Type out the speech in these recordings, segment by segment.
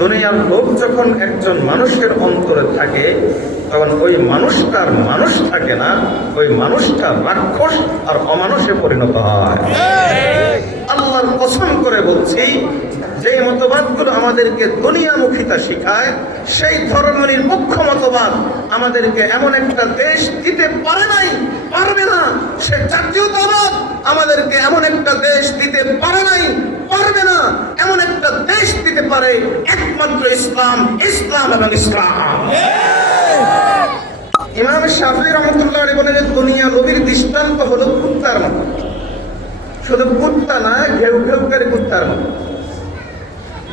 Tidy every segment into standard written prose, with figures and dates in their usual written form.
দুনিয়ার লোক যখন একজন মানুষের অন্তরে থাকে তখন ওই মানুষটার মানুষ থাকে না, ওই মানুষটা রাক্ষস আর অমানুষে পরিণত হয়। আল্লাহর কসম করে বলছি, যে মতবাদগুলো আমাদেরকে দুনিয়ামুখিতা শিখায়, সেই ধর্মনিরপেক্ষ মতবাদ আমাদেরকে এমন একটা দেশ দিতে পারে নাই, পারবে না। সে জাতীয়তাবাদ আমাদেরকে এমন একটা দেশ দিতে পারে নাই, পারবে না। এমন একটা দেশ দিতে পারে একমাত্র ইসলাম, ইসলাম এবং ইসলাম। ইমাম শাফিঈ রাহমাতুল্লাহ আলাইহি বলেন, দুনিয়া নবীর দৃষ্টান্ত হলো কুত্তার মতো। শুধু কুত্তা না, ঘেউ ঘেউকারী কুত্তার মতো।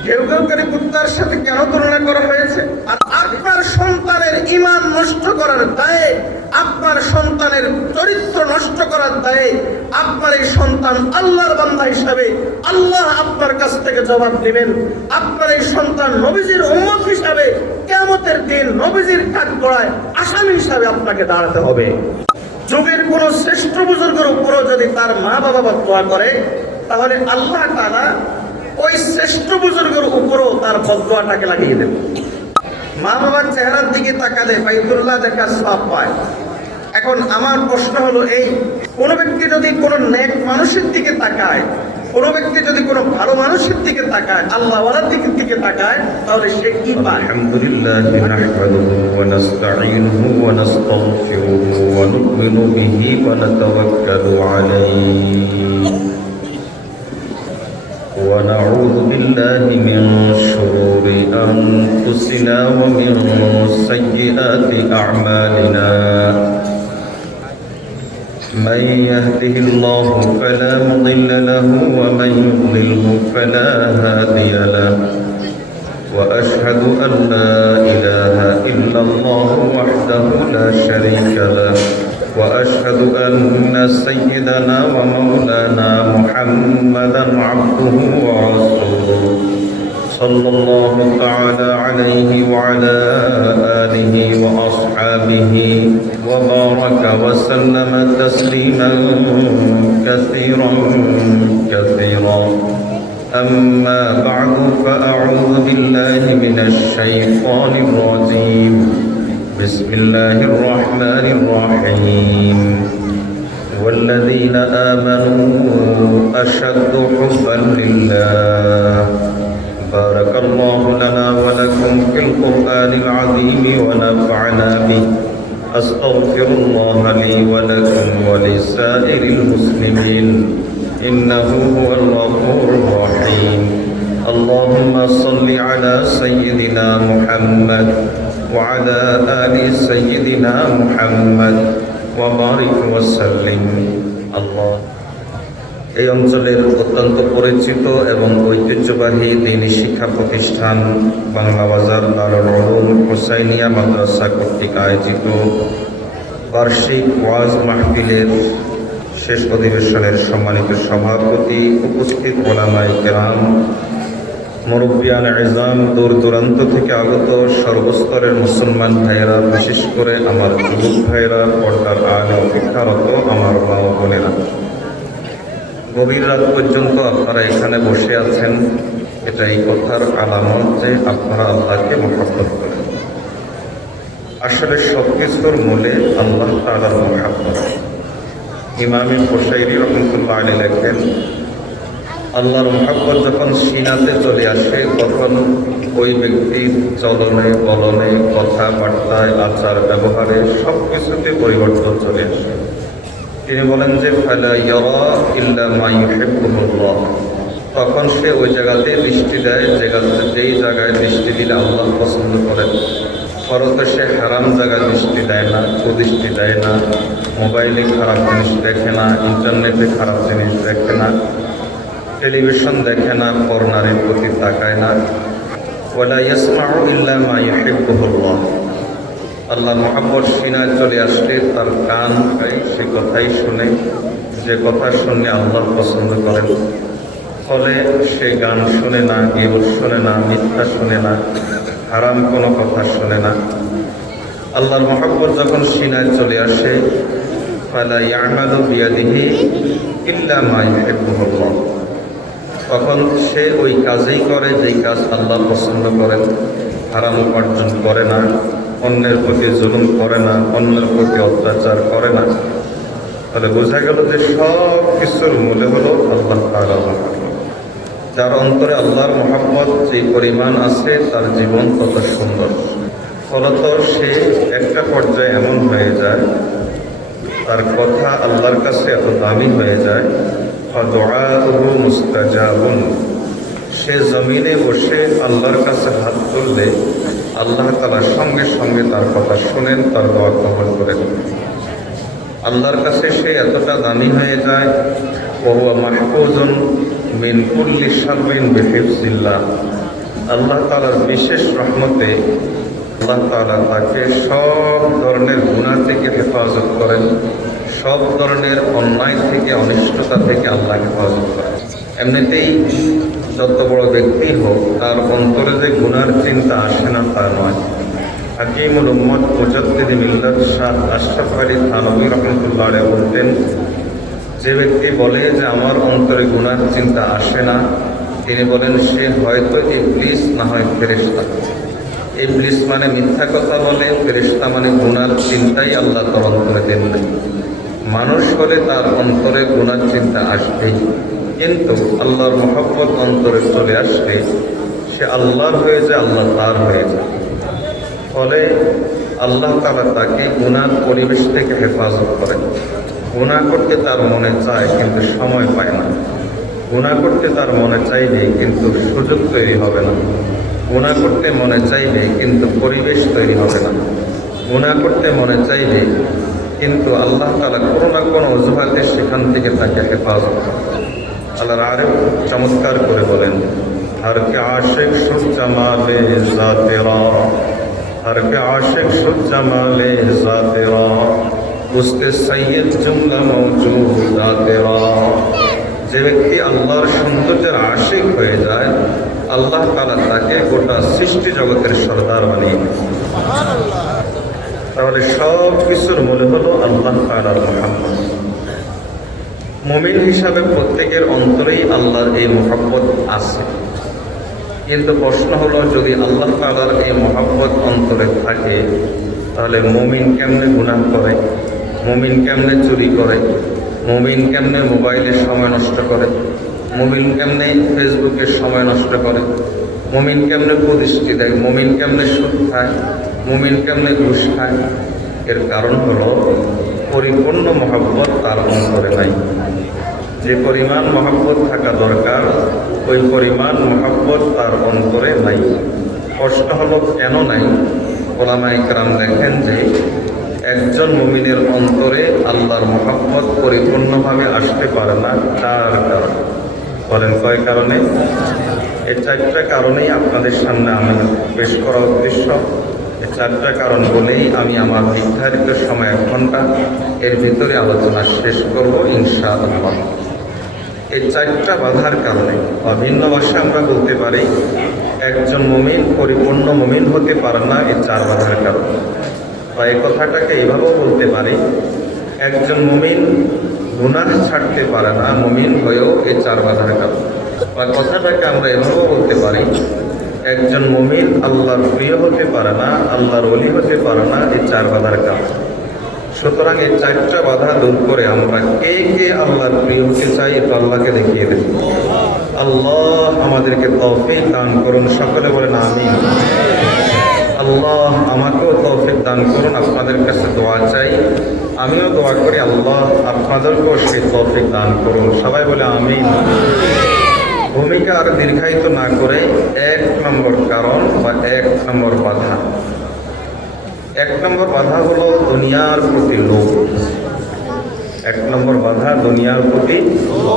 ঘেউ ঘেউকারী কুত্তার সাথে কেন তুলনা করা হয়েছে? আর আপনার সন্তানের ঈমান নষ্ট করার দায়ে, আপনার সন্তানের চরিত্র নষ্ট করার দায়ে আপনার এই সন্তান আল্লাহর বান্দা হিসাবে আল্লাহ আপনার কাছ থেকে জবাব দিবেন। আপনার এই সন্তান নবীজির উম্মত হিসাবে কিয়ামতের দিন নবীজির কাঠগড়ায় আসামি হিসাবে আপনাকে দাঁড়াতে হবে। যুগের কোন শ্রেষ্ঠ বুজুর্গের উপরও যদি তার মা বাবা বদদোয়া করে, তাহলে আল্লাহ তাআলা ওই শ্রেষ্ঠ বুজুর্গের উপরও তার বদদোয়াটাকে লাগিয়ে দেবে। মা বাবার চেহারার দিকে তাকালে বাইতুল্লাহ দেখার সওয়াব পায়। এখন আমার প্রশ্ন হলো এই, কোন ব্যক্তি যদি কোনো নেক মানুষের দিকে তাকায়, কোন ব্যক্তি যদি কোনো ভালো মানুষের দিকে তাকায়, আল্লাহওয়ালার দিকে তাকায়, তাহলে সে কি পায়? আলহামদুলিল্লাহ নাহমাদুহু ওয়া নাস্তাঈনুহু ওয়া নাস্তাগফিরুহু ওয়া নু'মিনু বিহি ওয়া নাতাওয়াক্কালু আলাইহি ওয়া নাউযু বিল্লাহি মিন শুরুরি আনফুসিনা ওয়া মিন সাইয়্যাতি আ'মালিনা। من يهده الله فلا مضل له ومن يضلله فلا هادي له وأشهد أن لا إله إلا الله وحده لا شريك له وأشهد أن سيدنا ومولانا محمدا عبده ورسوله صلى الله تعالى عليه وعلى آله وأصحابه وبارك وسلم تسليما كثيرا كثيرا. أما بعد فأعوذ بالله من الشيطان الرجيم. بسم الله الرحمن الرحيم. والذين آمنوا أشد حبا لله. بارك الله لنا ولكم في القرآن العظيم ونفعنا به. أستغفر الله لي ولكم ولسائر المسلمين إنه هو الغفور الرحيم. اللهم صل على سيدنا محمد وعلى آل سيدنا محمد وبارك وسلم. الله এই অঞ্চলের অত্যন্ত পরিচিত এবং ঐতিহ্যবাহী দ্বীনি শিক্ষা প্রতিষ্ঠান বাংলা বাজার দারুল উলুম হুসাইনিয়া মাদ্রাসা কর্তৃক আয়োজিত বার্ষিক ওয়াজ মাহফিলের শেষ অধিবেশনের সম্মানিত সভাপতি, উপস্থিত ওলামায়ে কেরাম, মুরব্বিয়ান ইজাম, দূর দূরান্ত থেকে আগত সর্বস্তরের মুসলমান ভাইয়েরা, বিশেষ করে আমার যুবক ভাইয়েরা, পর্দার আড়ালে অপেক্ষারত আমার মা ও বোনেরা, গভীর রাত পর্যন্ত আপনারা এখানে বসে আছেন, এটা এই কথার আলামত যে আপনারা আল্লাহকে মহব্বত করেন। আসলে সব কিছুর মূলে আল্লাহ তাআলার মহব্বত। ইমামে কুশাইরি রাহমাতুল্লাহ আলাইহি লেখেন, আল্লাহর মহব্বত যখন সিনাতে চলে আসে, তখন ওই ব্যক্তির চলনে বলনে, কথাবার্তায়, আচার ব্যবহারে সব কিছুতে পরিবর্তন চলে আসে। তিনি বলেন যে ফালা ইয়ারা ইল্লা মা ইউহিব্বুল্লাহ। তখন সে ওই জায়গাতে দৃষ্টি দেয় যেই জায়গায় দৃষ্টি দিলে আল্লাহ পছন্দ করেন। ফলত সে হারাম জায়গায় দৃষ্টি দেয় না, কুদৃষ্টি দেয় না, মোবাইলে খারাপ জিনিস দেখে না, ইন্টারনেটে খারাপ জিনিস দেখে না, টেলিভিশন দেখে না, পর্নারের প্রতি তাকায় না। ওয়ালা ইয়াসমাউ ইল্লা মা ইউহিব্বুল্লাহ। আল্লাহ মহব্বত সিনায় চলে আসলে তার কান সে কথাই শুনে, যে কথা শুনে আল্লাহ পছন্দ করেন। ফলে সে গান শুনে না, গীবত শুনে না, মিথ্যা শুনে না, হারাম কোনো কথা শুনে না। আল্লাহর মহব্বত যখন সিনায় চলে আসে, ফালা ইয়ামালু বিয়াদিহি ইল্লা মা ইউহিব্বুল্লাহ। তখন সে ওই কাজেই করে যেই কাজ আল্লাহ পছন্দ করেন, হারাম উপার্জন করে না, অন্যের প্রতি জুলুম করে না, অন্যের প্রতি অত্যাচার করে না। তাহলে বোঝা গেল যে সব কিছুর মূলে হলো আল্লাহ তাআলা। যার অন্তরে আল্লাহর মহব্বত যে পরিমাণ আছে তার জীবন তত সুন্দর। ফলত সে একটা পর্যায়ে এমন হয়ে যায়, তার কথা আল্লাহর কাছে এত দামি হয়ে যায়, ফাদুআউহু মুস্তাজাবুন। সে জমিনে বসে আল্লাহর কাছে হাত তুললে আল্লাহ তাআলা সঙ্গে সঙ্গে তার কথা শুনেন, তার দোয়া কবুল করেন। আল্লাহর কাছে সে এতটা দামি হয়ে যায়, ওয়া মাহফুজুন মিন কুল্লি শাররিন বিহিফজিল্লাহ। আল্লাহ তাআলার বিশেষ রহমতে আল্লাহ তাআলা তাকে সব ধরনের গুনাহ থেকে হেফাজত করেন, সব ধরনের অন্যায় থেকে, অনিষ্টতা থেকে আল্লাহ হেফাজত করেন। এমনিতেই যত বড় ব্যক্তি হোক তার অন্তরে যে গুনার চিন্তা আসে না তা নয়। হাকিমুল উম্মত মুজাদ্দিদ মিল্লাত শাহ আশরাফ আলী থানভী রাহমাতুল্লাহ আলাইহি বলতেন, যে ব্যক্তি বলে যে আমার অন্তরে গুনার চিন্তা আসে না, তিনি বলেন সে হয়তো ইবলিস না হয় ফেরেশতা। ইবলিস মানে মিথ্যা কথা বলে, ফেরেশতা মানে গুনার চিন্তাই আল্লাহ তার অন্তরে দেন নাই। মানুষ হলে তার অন্তরে গুনার চিন্তা আসবেই, কিন্তু আল্লাহর মহব্বত অন্তরে চলে আসলে সে আল্লাহর হয়ে যায়, আল্লাহ তার হয়ে যায়। ফলে আল্লাহ তাআলা তাকে গুনার পরিবেশ থেকে হেফাজত করেন। গুনাহ করতে তার মনে চায় কিন্তু সময় পায় না, গুনাহ করতে তার মনে চাইবে কিন্তু সুযোগ তৈরি হবে না, গুনাহ করতে মনে চাইবে কিন্তু পরিবেশ তৈরি হবে না, গুনাহ করতে মনে চাইবে কিন্তু আল্লাহ তাআলা কোনো না কোনো অজুহাতে সেখান থেকে তাকে হেফাজত করেন। আল্লাহর আরেক চমৎকার করে বলেন, हर के आशिक शुद्ध जमाले ज़ातिरा, हर के आशिक शुद्ध जमाले ज़ातिरा, उसके सैयद जुमला मौजूदा तेरा। যে ব্যক্তি আল্লাহর সৌন্দর্যের আশিক হয়ে যায়, আল্লাহ তাআলা তাকে গোটা সৃষ্টি জগতের সরদার বানিয়ে দেন। তাহলে সব কিছুর মূলে হলো আল্লাহ তাআলার মহব্বত। মুমিন হিসাবে প্রত্যেকের অন্তরেই আল্লাহর এই মহব্বত আছে, কিন্তু প্রশ্ন হলো যদি আল্লাহ তাআলার এই মহব্বত অন্তরে থাকে তাহলে মুমিন কেমনে গুনাহ করে, মুমিন কেমনে চুরি করে, মুমিন কেমনে মোবাইলে সময় নষ্ট করে, মুমিন কেমনে ফেসবুকে সময় নষ্ট করে, মুমিন কেমনে কুদৃষ্টি দেয়, মুমিন কেমনে সুদ খায়, মুমিন কেমনে ঘুষ খায়। এর কারণ হলো পরিপূর্ণ মহব্বত তার অন্তরে নাই। যে পরিমাণ মহব্বত থাকা দরকার ওই পরিমাণ মহব্বত তার অন্তরে নাই। প্রশ্ন হলো কেন নাই? ওলামায়ে কেরাম দেখেন যে একজন মুমিনের অন্তরে আল্লাহর মহব্বত পরিপূর্ণভাবে আসতে পারে না 4 কারণ। বলেন কয় কারণে? এই 4টা কারণেই আপনাদের সামনে আমি পেশ করা উদ্দেশ্য। এই 4টা কারণ বলেই আমি আমার নির্ধারিত সময় 1 ঘন্টা এর ভিতরে আলোচনা শেষ করব ইনশাআল্লাহ। এই 4টা বাধার কারণে বা ভিন্ন ভাষায় আমরা বলতে পারি একজন মুমিন পরিপূর্ণ মুমিন হতে পারে না এই 4 বাধার কারণে। বা এই কথাটাকে এইভাবেও বলতে পারি একজন মুমিন গুনাহ ছাড়তে পারে না মুমিন হয়েও এই 4 বাধার কারণে। বা কথাটাকে আমরা এভাবেও বলতে পারি একজন মুমিন আল্লাহর প্রিয় হতে পারে না, আল্লাহর ওলি হতে পারে না এই 4 বাধার কারণে। সুতরাং এই 4টা বাধা দূর করে আমরা কে কে আল্লাহর প্রিয় হতে চাই এটা আল্লাহকে দেখিয়ে দেব। আল্লাহ আমাদেরকে তৌফিক দান করুন, সকলে বলেন আমিন। আল্লাহ আমাকেও তৌফিক দান করুন, আপনাদের কাছে দোয়া চাই, আমিও দোয়া করি আল্লাহ আপনাদেরকেও সেই তৌফিক দান করুন, সবাই বলে আমিন। ভূমিকা আর দীর্ঘায়িত না করে 1 নম্বর কারণ বা 1 নম্বর বাধা। 1 নম্বর বাধা হলো দুনিয়ার প্রতি লোভ। 1 নম্বর বাধা দুনিয়ার প্রতি লোভ।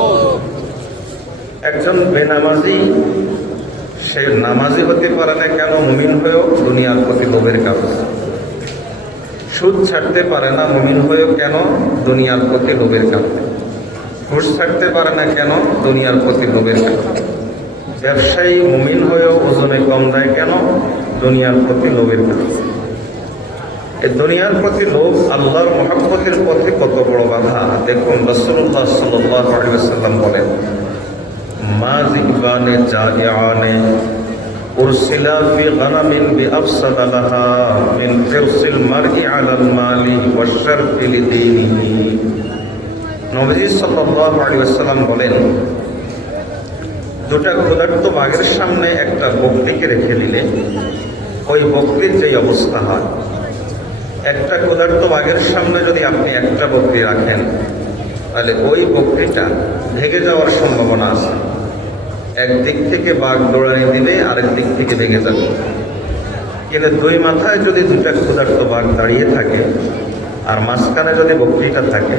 একজন বেনামাজি সে নামাজি হতে পারে না কেন? মুমিন হয়েও দুনিয়ার প্রতি লোভের কারণে। সুদ ছাড়তে পারে না মুমিন হয়েও কেন? দুনিয়ার প্রতি লোভের কারণে। ঘুষ ছাড়তে পারে না কেন? দুনিয়ার প্রতি লোভের কারণে। ব্যবসায়ী মুমিন হয়েও ওজনে কম দেয় কেন? দুনিয়ার প্রতি লোভের কারণে। এই দুনিয়ার প্রতি লোভ আল্লাহর মহব্বতের পথে কত বড় বাধা। দেখুন রাসূলুল্লাহ সাল্লাল্লাহু আলাইহি ওয়াসাল্লাম বলেন, মা যিবানে জাইআনে উরসিলা ফি গানামিন বিআফসাদা লাহা মিন হিরসিল মারই আলাল মালি ওয়াশ-শারফি লিদীনিহি। নবীজি সাল্লাল্লাহু আলাইহি ওয়াসাল্লাম বলেন, দুটা ক্ষুধার্ত বাঘের সামনে একটা বকরিকে রেখে দিলে ওই বকরির যে অবস্থা হয়, একটা ক্ষুধার্ত বাঘের সামনে যদি আপনি একটা বকরি রাখেন তাহলে ওই বকরিটা ভেঙে যাওয়ার সম্ভাবনা আছে। একদিক থেকে বাঘ দৌড়ানি দিলে আরেক দিক থেকে ভেঙে যাবে। কিন্তু দুই মাথায় যদি দুটা ক্ষুধার্ত বাঘ দাঁড়িয়ে থাকে আর মাঝখানে যদি বকরিটা থাকে,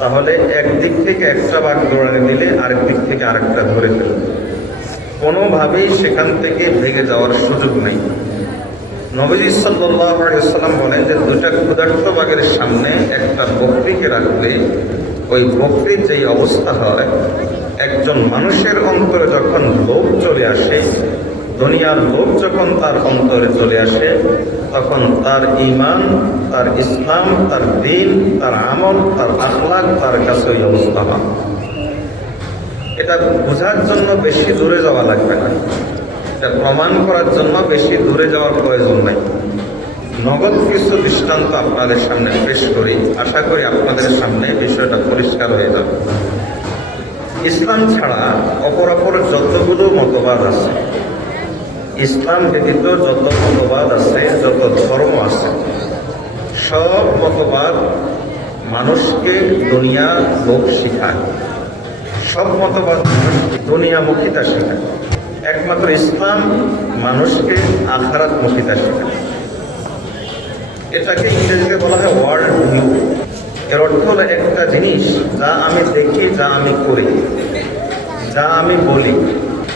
তাহলে একদিক থেকে একটা বাঘ দৌড়ানি দিলে আরেক দিক থেকে আরেকটা ধরে ফেলবে, কোনোভাবেই সেখান থেকে ভেঙে যাওয়ার সুযোগ নেই। নবীজি সাল্লাল্লাহু আলাইহি ওয়াসাল্লাম বলেন যে দুটা ক্ষুধার্ত বাঘের সামনে একটা বকরিকে রাখলে ওই বকরির যেই অবস্থা হয়, একজন মানুষের অন্তরে যখন লোভ চলে আসে, দুনিয়ার লোভ যখন তার অন্তরে চলে আসে, তখন তার ঈমান, তার ইসলাম, তার দ্বীন, তার আমল, তার আখলাক তার কাছে ওই অবস্থা হয়। এটা বোঝার জন্য বেশি দূরে যাওয়া লাগবে না, এটা প্রমাণ করার জন্য বেশি দূরে যাওয়ার প্রয়োজন নাই। নগদ কিছু দৃষ্টান্ত আপনাদের সামনে পেশ করি, আশা করি আপনাদের সামনে বিষয়টা পরিষ্কার হয়ে যাবে। ইসলাম ছাড়া অপর যতগুলো মতবাদ আছে, ইসলাম ব্যতীত যত মতবাদ আছে, যত ধর্ম আছে, সব মতবাদ মানুষকে দুনিয়া লোক শিখায়, সব মতবাদ মানুষকে দুনিয়ামুখিতা শেখায়। একমাত্র ইসলাম মানুষকে আখিরাতমুখিতা শেখায়। এটাকে ইংরেজিতে বলা হয় ওয়ার্ল্ড ভিউ। এর অর্থ হলো একটা জিনিস যা আমি দেখি, যা আমি করি, যা আমি বলি,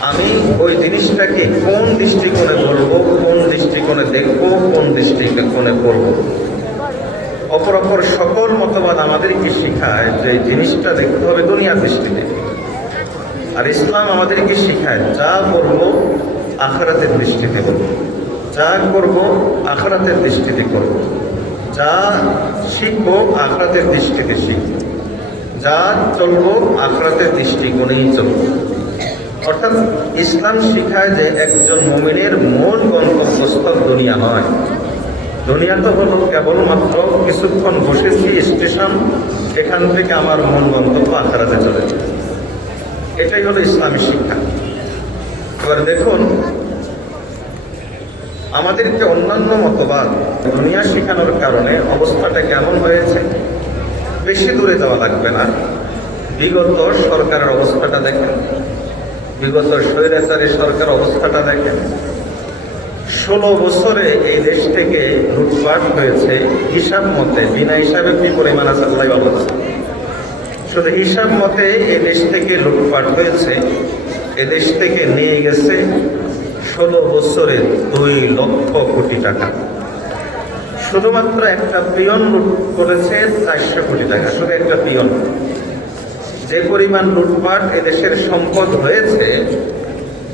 আমি ওই জিনিসটাকে কোন দৃষ্টিকোণে বলবো, কোন দৃষ্টিকোণে দেখবো, কোন দৃষ্টিকোণে করবো। অপর সকল মতবাদ আমাদেরকে শেখায় যে জিনিসটা দেখতে হবে দুনিয়ার দৃষ্টিতে, আর ইসলাম আমাদেরকে শেখায় যা করবো আখিরাতের দৃষ্টিতে করবো, যা করবো আখিরাতের দৃষ্টিতে করবো, যা শিখবো আখিরাতের দৃষ্টিতে শিখবো, যা চলবো আখিরাতের দৃষ্টিকোণেই চলবো। অর্থাৎ ইসলাম শিখায় যে একজন মুমিনের মূল গন্তব্যস্থল দুনিয়া নয়। দুনিয়া তো হলো কেবলমাত্র কিছুক্ষণ বসেছি স্টেশন, এখান থেকে আমার মূল গন্তব্য আখিরাতে চলে যায়। এটাই হলো ইসলামী শিক্ষা। এবার দেখুন, আমাদেরকে অন্যান্য মতবাদ দুনিয়া শেখানোর কারণে অবস্থাটা কেমন হয়েছে, বেশি দূরে যাওয়া লাগবে না। বিগত সরকারের অবস্থাটা দেখেন, বিগত স্বৈরাচারী সরকার অবস্থাটা দেখেন। 16 বছরে এই দেশ থেকে লুটপাট হয়েছে হিসাব মতে, বিনা হিসাবে কি পরিমাণ আছে আল্লাহ ভালো। শুধু হিসাব মতে এই দেশ থেকে লুটপাট হয়েছে, এদেশ থেকে নিয়ে গেছে 16 বছরে 2 লক্ষ কোটি টাকা। শুধুমাত্র একটা পিয়ন লুট করেছে 400 কোটি টাকা, শুধু একটা পিয়ন। যে পরিমাণ লুটপাট এদেশের সম্পদ হয়েছে,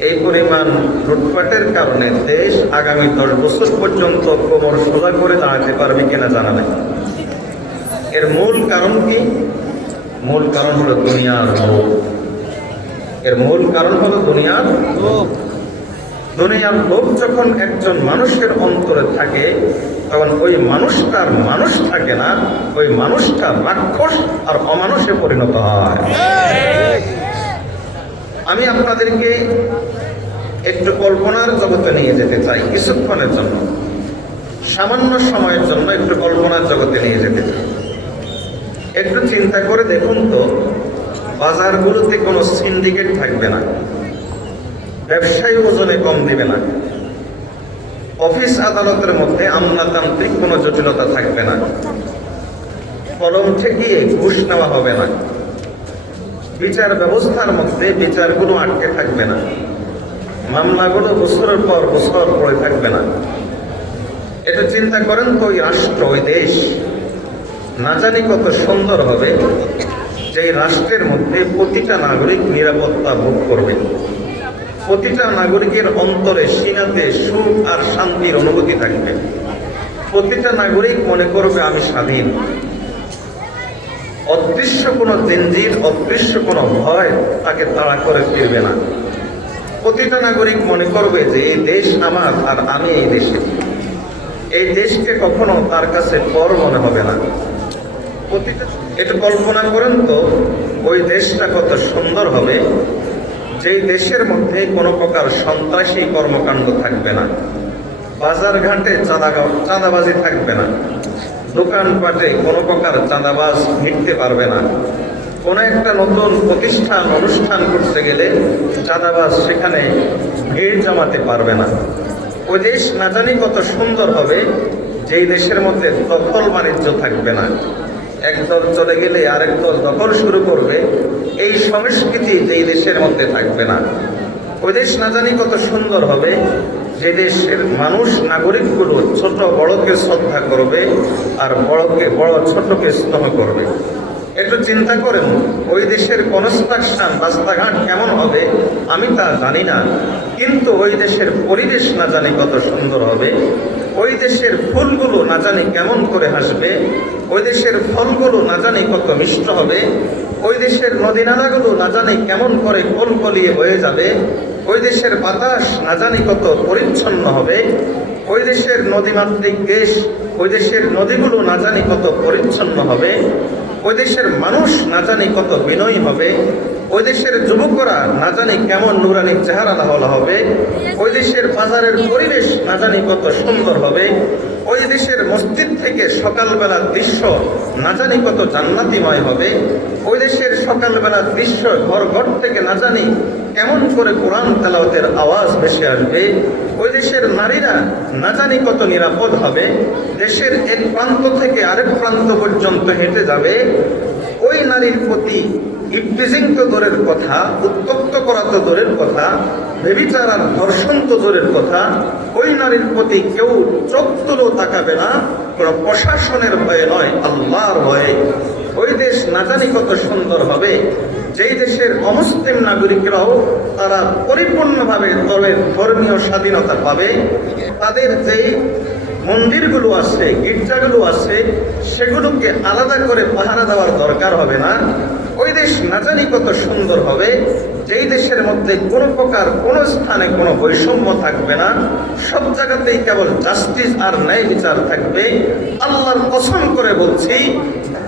এই পরিমাণ লুটপাটের কারণে দেশ আগামী 10 বছর পর্যন্ত কোমর সোজা করে দাঁড়াতে পারবে কিনা জানা নেই। এর মূল কারণ কি? মূল কারণ হলো দুনিয়ার লোভ। এর মূল কারণ হলো দুনিয়ার লোভ। দুনিয়ার লোভ যখন একজন মানুষের অন্তরে থাকে, তখন ওই মানুষটার মানুষ থাকে না, ওই মানুষটা রাক্ষস আর অমানুষে পরিণত হয়। আমি আপনাদেরকে একটু কল্পনার জগতে নিয়ে যেতে চাই, কিছুক্ষণের জন্য, সামান্য সময়ের জন্য একটু কল্পনার জগতে নিয়ে যেতে চাই। একটু চিন্তা করে দেখুন তো, বাজারগুলোতে কোনো সিন্ডিকেট থাকবে না, ব্যবসায়ী ওজনে কম দিবে না, অফিস আদালতের মধ্যে আমলাতান্ত্রিক কোনো জটিলতা থাকবে না, কলম ঠেকিয়ে ঘুষ নেওয়া হবে না, বিচার ব্যবস্থার মধ্যে বিচারগুলো আটকে থাকবে না, মামলাগুলো বছরের পর বছর পড়ে থাকবে না। এটা চিন্তা করেন তো, ওই রাষ্ট্র, ওই দেশ না জানি কত সুন্দর হবে, যে রাষ্ট্রের মধ্যে প্রতিটা নাগরিক নিরাপত্তা ভোগ করবে, প্রতিটা নাগরিকের অন্তরে সিনাতে সুখ আর শান্তির অনুভূতি থাকবে, প্রতিটা নাগরিক মনে করবে আমি স্বাধীন। অদৃশ্য কোনো জিনজির, অদৃশ্য কোনো ভয় তাকে তাড়া করে ফিরবে না। প্রতিটা নাগরিক মনে করবে যে এই দেশ আমার আর আমি এই দেশে। এই দেশকে কখনো তার কাছে পর মনে হবে না। একটু কল্পনা করেন তো, ওই দেশটা কত সুন্দর হবে যেই দেশের মধ্যে কোনো প্রকার সন্ত্রাসী কর্মকাণ্ড থাকবে না, বাজার ঘাটে চাঁদাবাজি থাকবে না, দোকানপাটে কোনো প্রকার চাঁদাবাজ ভিড়তে পারবে না, কোনো একটা নতুন প্রতিষ্ঠান অনুষ্ঠান করতে গেলে চাঁদাবাজ সেখানে ভিড় জমাতে পারবে না। ওই দেশ না জানি কত সুন্দর হবে যেই দেশের মধ্যে দখল বাণিজ্য থাকবে না, একদল চলে গেলে আরেক দল দখল শুরু করবে, এই সংস্কৃতি যেই দেশের মধ্যে থাকবে না। ওই দেশ না জানি কত সুন্দর হবে যে দেশের মানুষ, নাগরিকগুলো ছোট বড়কে শ্রদ্ধা করবে আর বড়কে বড় ছোটকে স্নেহ করবে। একটু চিন্তা করেন, ওই দেশের কনস্ট্রাকশন, রাস্তাঘাট কেমন হবে আমি তা জানি না, কিন্তু ওই দেশের পরিবেশ না জানি কত সুন্দর হবে। ওই দেশের ফুলগুলো না জানি কেমন করে হাসবে, ওই দেশের ফলগুলো না জানি কত মিষ্ট হবে, ওই দেশের নদী নালাগুলো না জানি কেমন করে কলকলিয়ে বয়ে যাবে, ওই দেশের বাতাস না জানি কত পরিচ্ছন্ন হবে, ওই দেশের নদীমাতৃক দেশ, ওই দেশের নদীগুলো না জানি কত পরিচ্ছন্ন হবে, ওই দেশের মানুষ না জানি কত বিনয়ী হবে, ওই দেশের যুবকরা না জানি কেমন নুরানি চেহারা লাহলা হবে, ওই দেশের বাজারের পরিবেশ না জানি কত সুন্দর হবে, ওই দেশের মসজিদ থেকে সকালবেলার দৃশ্য না জানি কত জান্নাতিময় হবে, ওই দেশের সকালবেলার দৃশ্য ঘর ঘর থেকে না জানি কেমন করে কোরআন তেলাওয়াতের আওয়াজ ভেসে আসবে, ওই দেশের নারীরা না জানি কত নিরাপদ হবে, দেশের এক প্রান্ত থেকে আরেক প্রান্ত পর্যন্ত হেঁটে যাবে। ওই নারীর প্রতি ইফটিজিং তো দূরের কথা, উত্তপ্ত করা তো দূরের কথা, ব্যভিচার আর ধর্ষণ তো দূরের কথা, ওই নারীর প্রতি কেউ চোখ তুলেও তাকাবে না, কোনো প্রশাসনের ভয়ে নয়, আল্লাহর ভয়ে। ওই দেশ না জানি কত সুন্দর হবে যেই দেশের অমুসলিম নাগরিকরাও তারা পরিপূর্ণভাবে ধর্মীয় স্বাধীনতা পাবে। তাদের যেই মন্দিরগুলো আছে, গির্জাগুলো আছে, সেগুলোকে আলাদা করে পাহারা দেওয়ার দরকার হবে না। ওই দেশ না জানি কত সুন্দর হবে যেই দেশের মধ্যে কোনো প্রকার কোনো স্থানে কোনো বৈষম্য থাকবে না, সব জায়গাতেই কেবল জাস্টিস আর ন্যায় বিচার থাকবে। আল্লাহর কসম করে বলছি,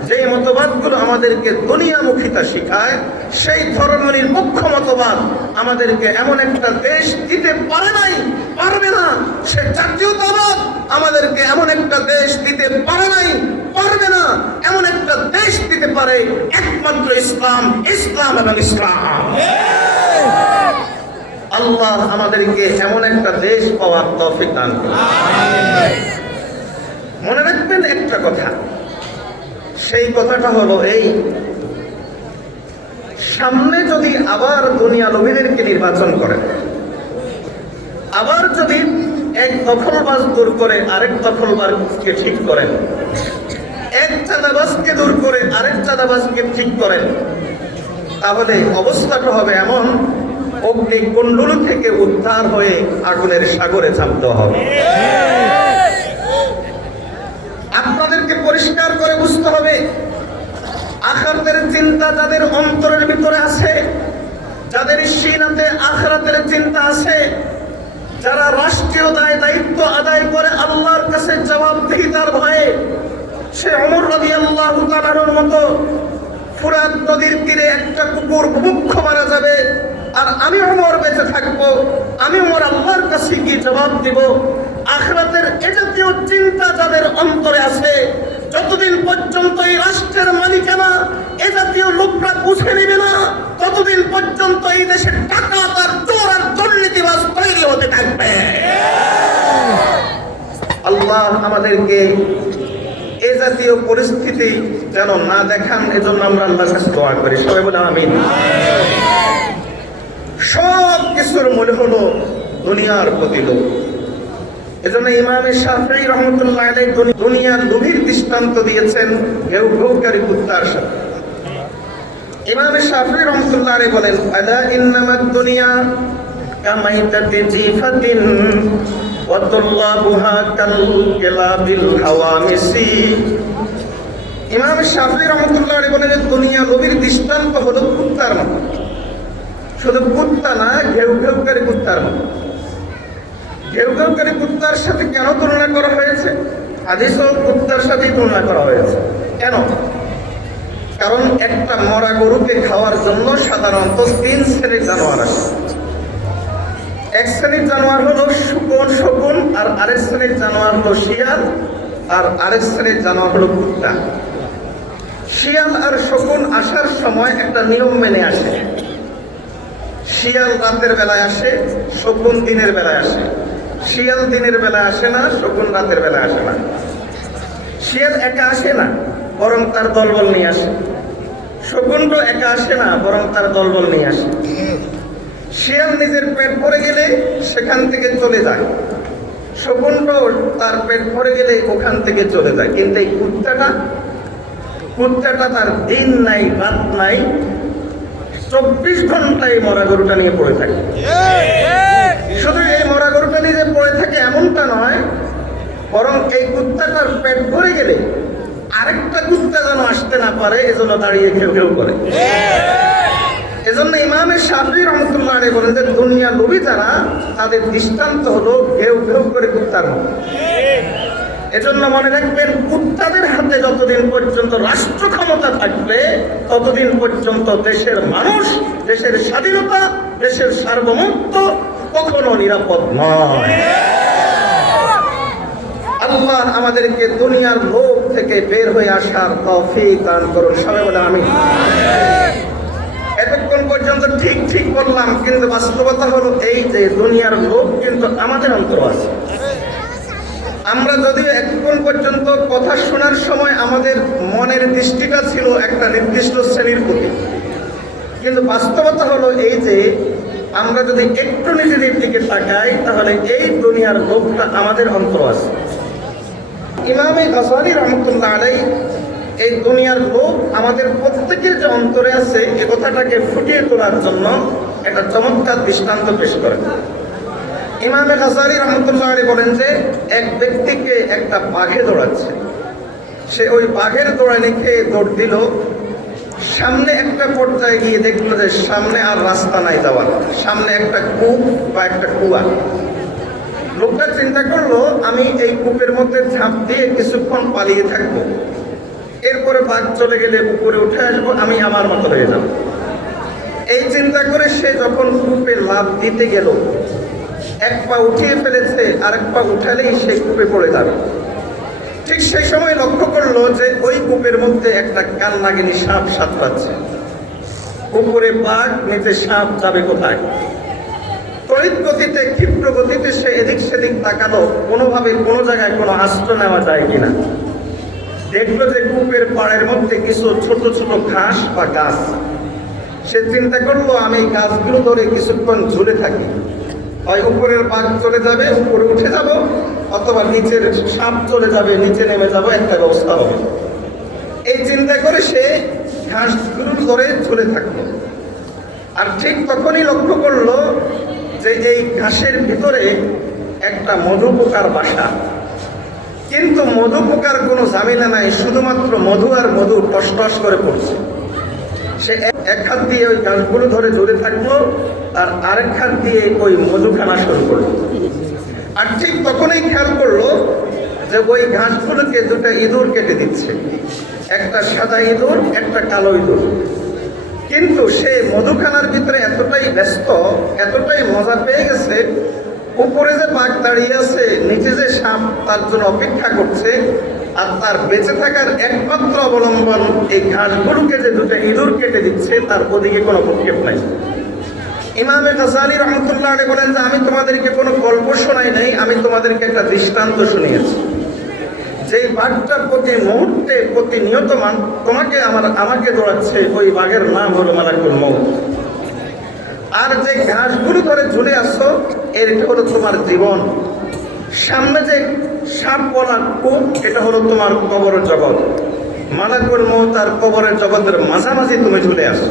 যেই মতবাদগুলো আমাদেরকে দুনিয়ামুখিতা শিখায়, সেই ধর্মের পক্ষ মতবাদ আমাদেরকে এমন একটা দেশ দিতে পারে নাই, পারবে না। সে জাতীয়তাবাদ আমাদেরকে এমন একটা দেশ দিতে পারে নাই, পারবে না। এমন একটা দেশ দিতে পারে একমাত্র ইসলাম, ইসলাম এবং ইসলাম। আল্লাহ আমাদেরকে এমন একটা দেশ পাওয়ার তৌফিক দান করুন। মনে রাখবেন একটা কথা, সেই কথাটা হলো এই, সামনে যদি আবার দুনিয়া নবীদেরকে নির্বাচন করেন, আবার যদি এক দখলবাজ দূর করে আরেক দখলবাজকে ঠিক করেন, এক চাঁদাবাজকে দূর করে আরেক চাঁদাবাজকে ঠিক করেন, তাহলে অবস্থাটা হবে এমন, অগ্নিকুণ্ডল থেকে উদ্ধার হয়ে আগুনের সাগরে ঝাঁপতে হবে। আপনাদেরকে পরিষ্কার করে বুঝতে হবে, আখিরাতের চিন্তা যাদের অন্তরের ভিতরে আছে, যাদের সিনাতে আখিরাতের চিন্তা আছে, যারা রাষ্ট্রীয় দায়িত্ব আদায় করে আল্লাহর কাছে জবাবদিহিতার ভয়ে, সে ওমর রাদিয়াল্লাহু তাআলার মতো ফুরাত নদীর তীরে একটা কুকুর বুভুক্ষ মারা যাবে, আর আমি ওমর বেঁচে থাকবো, আমি ওমর আল্লাহর কাছে কি জবাব দিব। আখিরাতের এ জাতীয় চিন্তা যাদের অন্তরে আছে, যতদিন পর্যন্ত এই রাষ্ট্রের মালিকানা এ জাতীয় লোকরা বুঝে নেবে না, ততদিন পর্যন্ত এই দেশের ডাকাত আর চোর আর দুর্নীতিবাজ তৈরি হতে থাকবে। আল্লাহ আমাদেরকে এ জাতীয় পরিস্থিতি যেন না দেখান, এজন্য আমরা আল্লাহর কাছে দোয়া করি। সবাই বলে আমিন। সব কিছুর মূল হলো দুনিয়ার প্রতি লোভ। এজন্য ইমাম শাফিঈ রাহমাতুল্লাহ আলাইহি দুনিয়ার লোভীর দৃষ্টান্ত দিয়েছেন ঘেউ ঘেউকারী কুত্তার সাথে। ইমাম শাফিঈ রাহমাতুল্লাহ আলাইহি বলেন, আলা ইন্নামাদ দুনিয়া কামাইতাতি জিফাতিন ওয়া তুল্লাবুহা কাল কিলাবিল হাওয়ামিসি। ইমাম শাফিঈ রাহমাতুল্লাহ আলাইহি বলেন যে দুনিয়া নবীর দৃষ্টান্ত হলো কুত্তার মতো। শুধু কুত্তা না, ঘেউ ঘেউকারী কুত্তার মতো। ঘেউ ঘেউকারী কুত্তার সাথে কেন তুলনা করা হয়েছে? হাদিসও কুত্তার সাথেই তুলনা করা হয়েছে। কেন? কারণ একটা মরা গরুকে খাওয়ার জন্য সাধারণত 3 শ্রেণীর জানোয়ার আসে। এক শ্রেণীর জানোয়ার হলো শকুন, আর আরেক শ্রেণীর জানোয়ার হলো শিয়াল, আর আরেক শ্রেণীর জানোয়ার হলো কুত্তা। শিয়াল আর শকুন আসার সময় একটা নিয়ম মেনে আসে। শিয়াল রাতের বেলায় আসে, শকুন দিনের বেলায় আসে। শিয়াল দিনের বেলায় আসে না, শকুন রাতের বেলায় আসে না। শিয়াল একা আসে না, বরং তার দলবল নিয়ে আসে। শকুনও একা আসে না, বরং তার দলবল নিয়ে আসে। শিয়াল নিজের পেট ভরে গেলে সেখান থেকে চলে যায়, শকুনও তার পেট ভরে গেলে ওখান থেকে চলে যায়। কিন্তু এই কুত্তাটা তার দিন নাই রাত নাই, 24 ঘন্টায় মরা গরুটা নিয়ে পড়ে থাকে। শুধু এই মরা গরুটা নিয়ে যে পড়ে থাকে এমনটা নয়, বরং এই কুত্তাটার পেট ভরে গেলে আরেকটা কুত্তা যেন আসতে না পারে, এজন্য দাঁড়িয়ে ঘেউ ঘেউ করে। এজন্য ইমাম শাফিঈ রাহমাতুল্লাহ আলাইহি বলেন যে দুনিয়া নবী যারা, তাদের দৃষ্টান্ত হলো ঘেউ ঘেউ করে কুত্তার মতো। এজন্য মনে রাখবেন, কুত্তাদের হাতে যতদিন পর্যন্ত রাষ্ট্র ক্ষমতা থাকবে, ততদিন পর্যন্ত দেশের মানুষ, দেশের স্বাধীনতা, দেশের সার্বভৌমত্ব কখনো নিরাপদ নয়। আল্লাহ আমাদেরকে দুনিয়ার লোভ থেকে বের হয়ে আসার তৌফিক দান করুন। সবাই বলে আমিন। এতক্ষণ পর্যন্ত ঠিক বললাম, কিন্তু বাস্তবতা হলো এই যে দুনিয়ার লোভ কিন্তু আমাদের অন্তরে আছে। আমরা যদিও এতক্ষণ পর্যন্ত কথা শোনার সময় আমাদের মনের দৃষ্টিটা ছিল একটা নির্দিষ্ট শ্রেণীর প্রতি, কিন্তু বাস্তবতা হলো এই যে আমরা যদি একটু নিজেদের দিকে তাকাই, তাহলে এই দুনিয়ার লোভটা আমাদের অন্তরে আছে। ইমাম গাযযালী রাহমাতুল্লাহ আলাইহি এই দুনিয়ার লোভ আমাদের প্রত্যেকের যে অন্তরে আছে, এই কথাটাকে ফুটিয়ে তোলার জন্য একটা চমৎকার দৃষ্টান্ত পেশ করেন। ইমাম গাযযালী রাহমাতুল্লাহ আলাইহি বলেন যে এক ব্যক্তিকে একটা বাঘে দৌড়াচ্ছে। সে ওই বাঘের দৌড়ানি খেয়ে দৌড় দিল। সামনে একটা পর্যায়ে গিয়ে দেখলো যে সামনে আর রাস্তা নাই যাওয়ার, সামনে একটা কূপ বা একটা কুয়া। লোকটা চিন্তা করলো, আমি এই কূপের মধ্যে ঝাঁপ দিয়ে কিছুক্ষণ পালিয়ে থাকবো, এরপরে বাঘ চলে গেলে উপরে উঠে আসবো, আমি আমার মতো হয়ে যাব। এই চিন্তা করে সে যখন কূপে লাফ দিতে গেল, এক পা উঠিয়ে ফেলেছে, আরেক পা উঠালেই সে কূপে পড়ে যাবে। ঠিক সেই সময় লক্ষ্য করলো যে ওই কূপের মধ্যে একটা কালনাগিনী সাপ সাঁতরাচ্ছে। উপরে বাঘ, নিচে সাপ, যাবে কোথায়? তড়িৎ গতিতে, ক্ষিপ্র গতিতে সে এদিক সেদিক তাকালো, কোনোভাবে কোনো জায়গায় কোনো আশ্রয় নেওয়া যায় কিনা। দেখলো যে কূপের পাড়ের মধ্যে কিছু ছোট ছোট ঘাস বা গাছ। সে চিন্তা করলো, আমি এই গাছগুলো ধরে কিছুক্ষণ ঝুলে থাকি, হয় উপরের বাঘ চলে যাবে, উপরে উঠে যাব, অথবা নিচের সাপ চলে যাবে, নিচে নেমে যাব, একটা ব্যবস্থা হবে। এই চিন্তা করে সে ঘাসগুলো ধরে ঝুলে থাকলো। আর ঠিক তখনই লক্ষ্য করলো যে এই ঘাসের ভিতরে একটা মধু পোকার বাসা। কিন্তু মধু পোকার কোনো ঝামেলা নাই, শুধুমাত্র মধু আর মধু টস টস করে পড়ছে। সে এক হাত দিয়ে ওই ঘাসগুলো ধরে ঝুলে থাকলো, আর আরেক হাত দিয়ে ওই মধু খানা শুরু করলো। আর ঠিক তখনই খেয়াল করলো যে ওই ঘাসগুলোকে দুটো ইঁদুর কেটে দিচ্ছে, একটা সাদা ইঁদুর, একটা কালো ইঁদুর। কিন্তু সে মধুখানার ভিতরে এতটাই ব্যস্ত, এতটাই মজা পেয়ে গেছে, উপরে যে বাঘ দাঁড়িয়ে আছে, নিচে যে সাপ তার জন্য অপেক্ষা করছে, আর তার বেঁচে থাকার একমাত্র অবলম্বন এই ঘাসগুলোকে যে দুটো ইঁদুর কেটে দিচ্ছে, তার ওদিকে কোনো ভূক্ষেপ নাই। ইমাম গাযযালী রাহমাতুল্লাহ আলাইহি বলেন যে আমি তোমাদেরকে কোনো গল্প শোনাই নাই, আমি তোমাদেরকে একটা দৃষ্টান্ত শুনিয়েছি। যেই বাঘটা প্রতি মুহূর্তে, প্রতিনিয়ত আমাকে দৌড়াচ্ছে, ওই বাঘের নাম হলো মালাকুল মউত। আর যে ঘাসগুলো ধরে ঝুলে আসছো, এর হলো তোমার জীবন। সামনে যে সাপ বলা কূপ, এটা হলো তোমার কবরের জগৎ। মালাকুল মউত আর কবরের জগতের মাঝামাঝি তুমি ঝুলে আসো।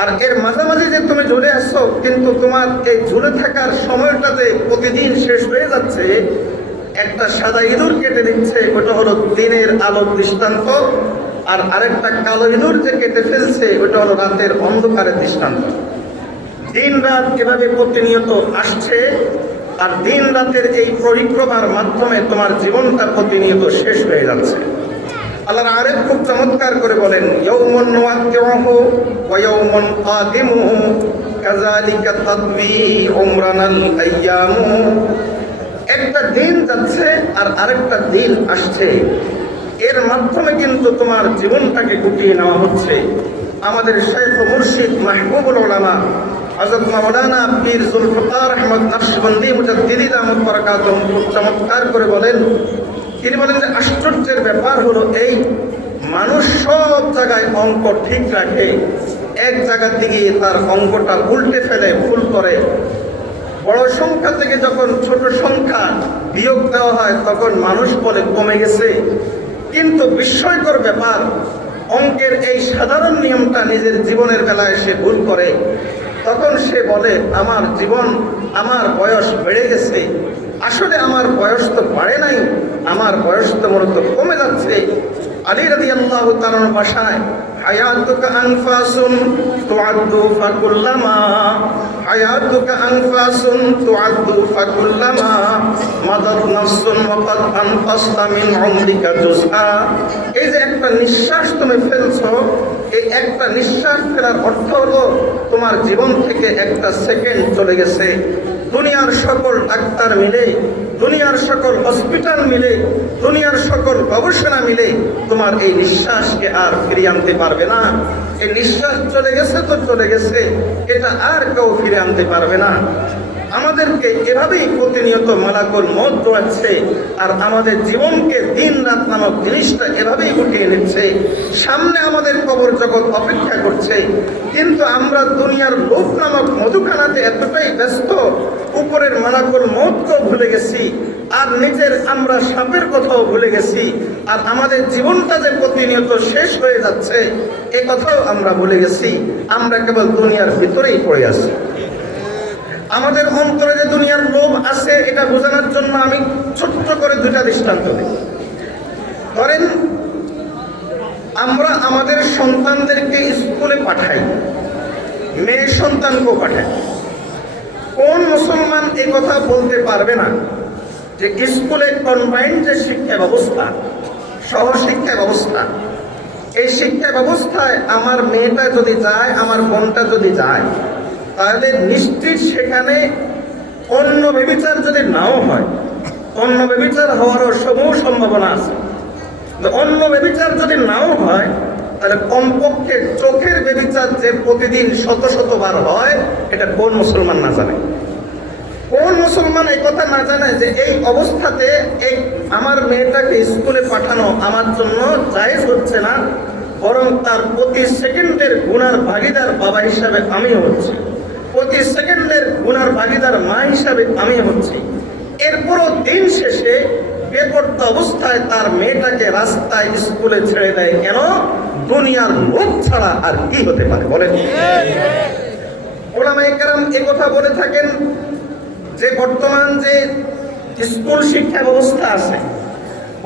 আর এর মাঝামাঝি যে তুমি ঝুলে আসছো, কিন্তু তোমার এই ঝুলে থাকার সময়টাতে প্রতিদিন শেষ হয়ে যাচ্ছে, একটা সাদা ইঁদুর কেটে দিচ্ছে, ওটা হলো দিনের আলোর দৃষ্টান্ত। আর আরেকটা কালো ইঁদুর যে কেটে ফেলছে, ওটা হলো রাতের অন্ধকারের দৃষ্টান্ত। দিন রাত এভাবে প্রতিনিয়ত আসছে, আর দিন রাতের এই পরিক্রমার মাধ্যমে তোমার জীবনটা প্রতিনিয়ত শেষ হয়ে যাচ্ছে। আল্লাহর আরেক খুব চমৎকার করে বলেন, ইয়াউমুন ওয়াকিউহু ওয়া ইয়াউমুন কাদিমুহু কাযালিকা তাদবি উমরানাল আইয়ামু। একটা দিন যাচ্ছে আর আরেকটা দিন আসছে, এর মাধ্যমে কিন্তু তোমার জীবনটাকে গুটিয়ে নেওয়া হচ্ছে। আমাদের শাইখ ও মুর্শিদ মাহবুবুল উলামা হযরত মাওলানা পীর জুলফিকার আহমদ নকশবন্দি মুজাদ্দিদি দামাত বারাকাতুহু খুব চমৎকার করে বলেন, তিনি বলেন যে আশ্চর্যের ব্যাপার হলো এই, মানুষ সব জায়গায় অঙ্ক ঠিক রাখে, এক জায়গার দিকে তার অঙ্কটা উল্টে ফেলে, ভুল করে। বড় সংখ্যা থেকে যখন ছোট সংখ্যা বিয়োগ দেওয়া হয় তখন মানুষ বলে কমে গেছে। কিন্তু বিস্ময়কর ব্যাপার, অঙ্কের এই সাধারণ নিয়মটা নিজের জীবনের বেলায় সে ভুল করে, তখন সে বলে আমার জীবন, আমার বয়স বেড়ে গেছে। আসলে আমার বয়স তো বাড়ে নাই, আমার বয়স তো মূলত কমে যাচ্ছে। আলী রাদিয়াল্লাহু তাআলার ভাষায়, হায়াতুকা আনফাসুন তুআদ্দু ফাকুল্লামা, হায়াতুকা আনফাসুন তুআদ্দু ফাকুল্লামা মাদাত নাফসুন ওয়া কাদ আনফাসতা মিন উমরিকা জুজআ। এই যে একটা নিঃশ্বাস তুমি ফেলছো, এই একটা নিঃশ্বাস ফেলার অর্থ হলো তোমার জীবন থেকে একটা সেকেন্ড চলে গেছে। দুনিয়ার সকল ডাক্তার মিলে, দুনিয়ার সকল হসপিটাল মিলে, দুনিয়ার সকল গবেষণা মিলে তোমার এই নিঃশ্বাসকে আর ফিরিয়ে আনতে পারবে না। এই নিঃশ্বাস চলে গেছে তো চলে গেছে, এটা আর কেউ ফিরে আনতে পারবে না। আমাদেরকে এভাবেই প্রতিনিয়ত মালাকুল মউত দোয়াচ্ছে, আর আমাদের জীবনকে দিন রাত নামক জিনিসটা এভাবেই গুটিয়ে নিচ্ছে। সামনে আমাদের কবর জগৎ অপেক্ষা করছে, কিন্তু আমরা দুনিয়ার লোভ নামক মধুখানাতে এতটাই ব্যস্ত, উপরের মালাকুল মউতকেও ভুলে গেছি, আর নিজের আমরা সাপের কথাও ভুলে গেছি। আর আমাদের জীবনটা যে প্রতিনিয়ত শেষ হয়ে যাচ্ছে এ কথাও আমরা ভুলে গেছি। আমরা কেবল দুনিয়ার ভিতরেই পড়ে আছি। আমাদের অন্তরে যে দুনিয়ার লোভ আছে এটা বোঝানোর জন্য আমি ছোট্ট করে দুটা দৃষ্টান্ত দিই। ধরেন আমরা আমাদের সন্তানদেরকে স্কুলে পাঠাই, মেয়ে সন্তানকেও পাঠাই। কোন মুসলমান এই কথা বলতে পারবে না যে স্কুলে কম্বাইন্ড যে শিক্ষা ব্যবস্থা, সহশিক্ষা ব্যবস্থা, এই শিক্ষা ব্যবস্থায় আমার মেয়েটা যদি যায়, আমার বোনটা যদি যায়, তাহলে নিশ্চিত সেখানে অন্য ব্যভিচার যদি নাও হয়, অন্য ব্যভিচার হওয়ারও সমূহ সম্ভাবনা আছে। অন্য ব্যভিচার যদি নাও হয়, তাহলে কমপক্ষে চোখের ব্যভিচার যে প্রতিদিন শত শতবার হয়, এটা কোন মুসলমান না জানে? কোন মুসলমান এই কথা না জানে যে এই অবস্থাতে এই আমার মেয়েটাকে স্কুলে পাঠানো আমার জন্য জায়েজ হচ্ছে না, বরং তার প্রতি সেকেন্ডের গুনার ভাগিদার বাবা হিসাবে আমি হচ্ছি, প্রতি সেকেন্ডের গুনার ভাগিদার মা হিসাবে আমি হচ্ছি। এরপরও দিন শেষে বেপরোয়া অবস্থায় তার মেয়েটাকে রাস্তায় স্কুলে ছেড়ে দেয় কেন? দুনিয়ার লোভ ছাড়া আর কি হতে পারে বলেন? ওলামায়ে কেরাম এই কথা বলে থাকেন যে বর্তমান যে স্কুল শিক্ষা ব্যবস্থা আছে,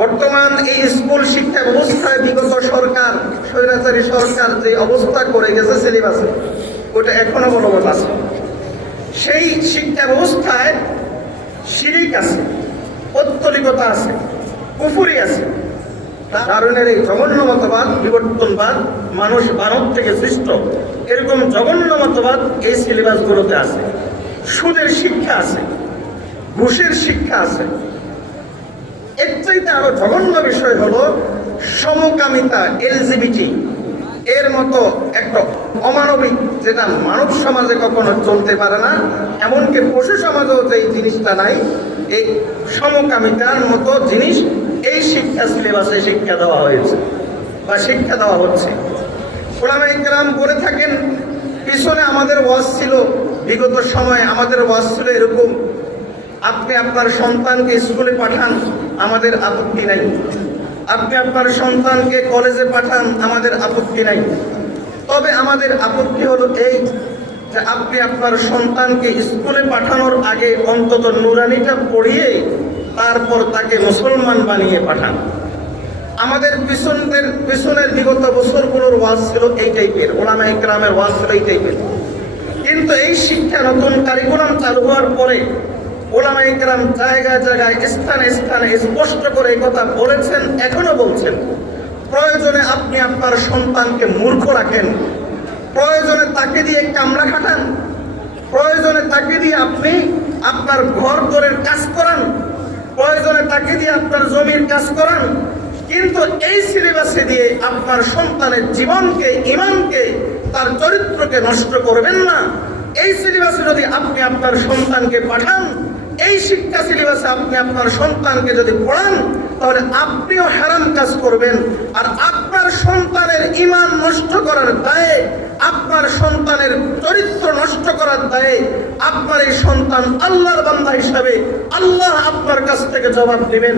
বর্তমান এই স্কুল শিক্ষা ব্যবস্থায় বিগত সরকার, স্বৈরাচারী সরকার যে অবস্থা করে গেছে সিলেবাসে, ওটা এখনো বলবৎ আছে। সেই শিক্ষা ব্যবস্থায় শিরিক আছে, পৌত্তলিকতা আছে, কুফরি আছে। দারুণের এই জঘন্য মতবাদ, বিবর্তনবাদ, মানুষ মানব থেকে সৃষ্ট, এরকম জঘন্য মতবাদ এই সিলেবাসগুলোতে আছে। সুদের শিক্ষা আছে, ঘুষের শিক্ষা আছে। এর চাইতে আরো জঘন্য বিষয় হলো সমকামিতা, এলজিবিটি, এর মতো একটা অমানবিক, যেটা মানব সমাজে কখনো চলতে পারে না, এমনকি পশু সমাজেও যে জিনিসটা নাই, এই সমকামিতার মতো জিনিস এই শিক্ষা সিলেবাসে শিক্ষা দেওয়া হয়েছে বা শিক্ষা দেওয়া হচ্ছে। ওলামায়ে কেরাম বলে থাকেন, পিছনে আমাদের ওয়াজ ছিল, বিগত সময়ে আমাদের ওয়াজ ছিল এরকম, আপনি আপনার সন্তানকে স্কুলে পাঠান, আমাদের আপত্তি নাই। আপনি আপনার সন্তানকে কলেজে পাঠান, আমাদের আপত্তি নাই। তবে আমাদের আপত্তি হলো এই যে আপনি আপনার সন্তানকে স্কুলে পাঠানোর আগে অন্তত নুরানিটা পড়িয়ে তারপর তাকে মুসলমান বানিয়ে পাঠান। আমাদের পিছনের বিগত বছরগুলোর ওয়াজ ছিল এই টাইপের, ওলামায়ে কেরামের ওয়াজ ছিল এই টাইপের। কিন্তু এই শিক্ষা নতুন কারিকুলাম চালু হওয়ার পরে ওলামায়ে কেরাম জায়গায় জায়গায় স্থানে স্থানে স্পষ্ট করে এই কথা বলেছেন, এখনো বলছেন। প্রয়োজনে আপনি আপনার সন্তানকে মূর্খ রাখেন, প্রয়োজনে তাকে দিয়ে কামড়া খাটান, প্রয়োজনে তাকে দিয়ে আপনি আপনার ঘর দরের কাজ করান, প্রয়োজনে তাকে দিয়ে আপনার জমির কাজ করান, কিন্তু এই সিলেবাসে দিয়ে আপনার সন্তানের জীবনকে, ইমানকে, তার চরিত্রকে নষ্ট করবেন না। এই সিলেবাসে যদি আপনি আপনার সন্তানকে পাঠান, এই শিক্ষা সিলেবাসে আপনি আপনার সন্তানকে যদি পড়ান, তাহলে আপনিও হারাম কাজ করবেন। আর আপনার সন্তানের ঈমান নষ্ট করার দায়ে, আপনার সন্তানের চরিত্র নষ্ট করার দায়ে আপনার এই সন্তান আল্লাহর বান্দা হিসাবে আল্লাহ আপনার কাছ থেকে জবাব দিবেন।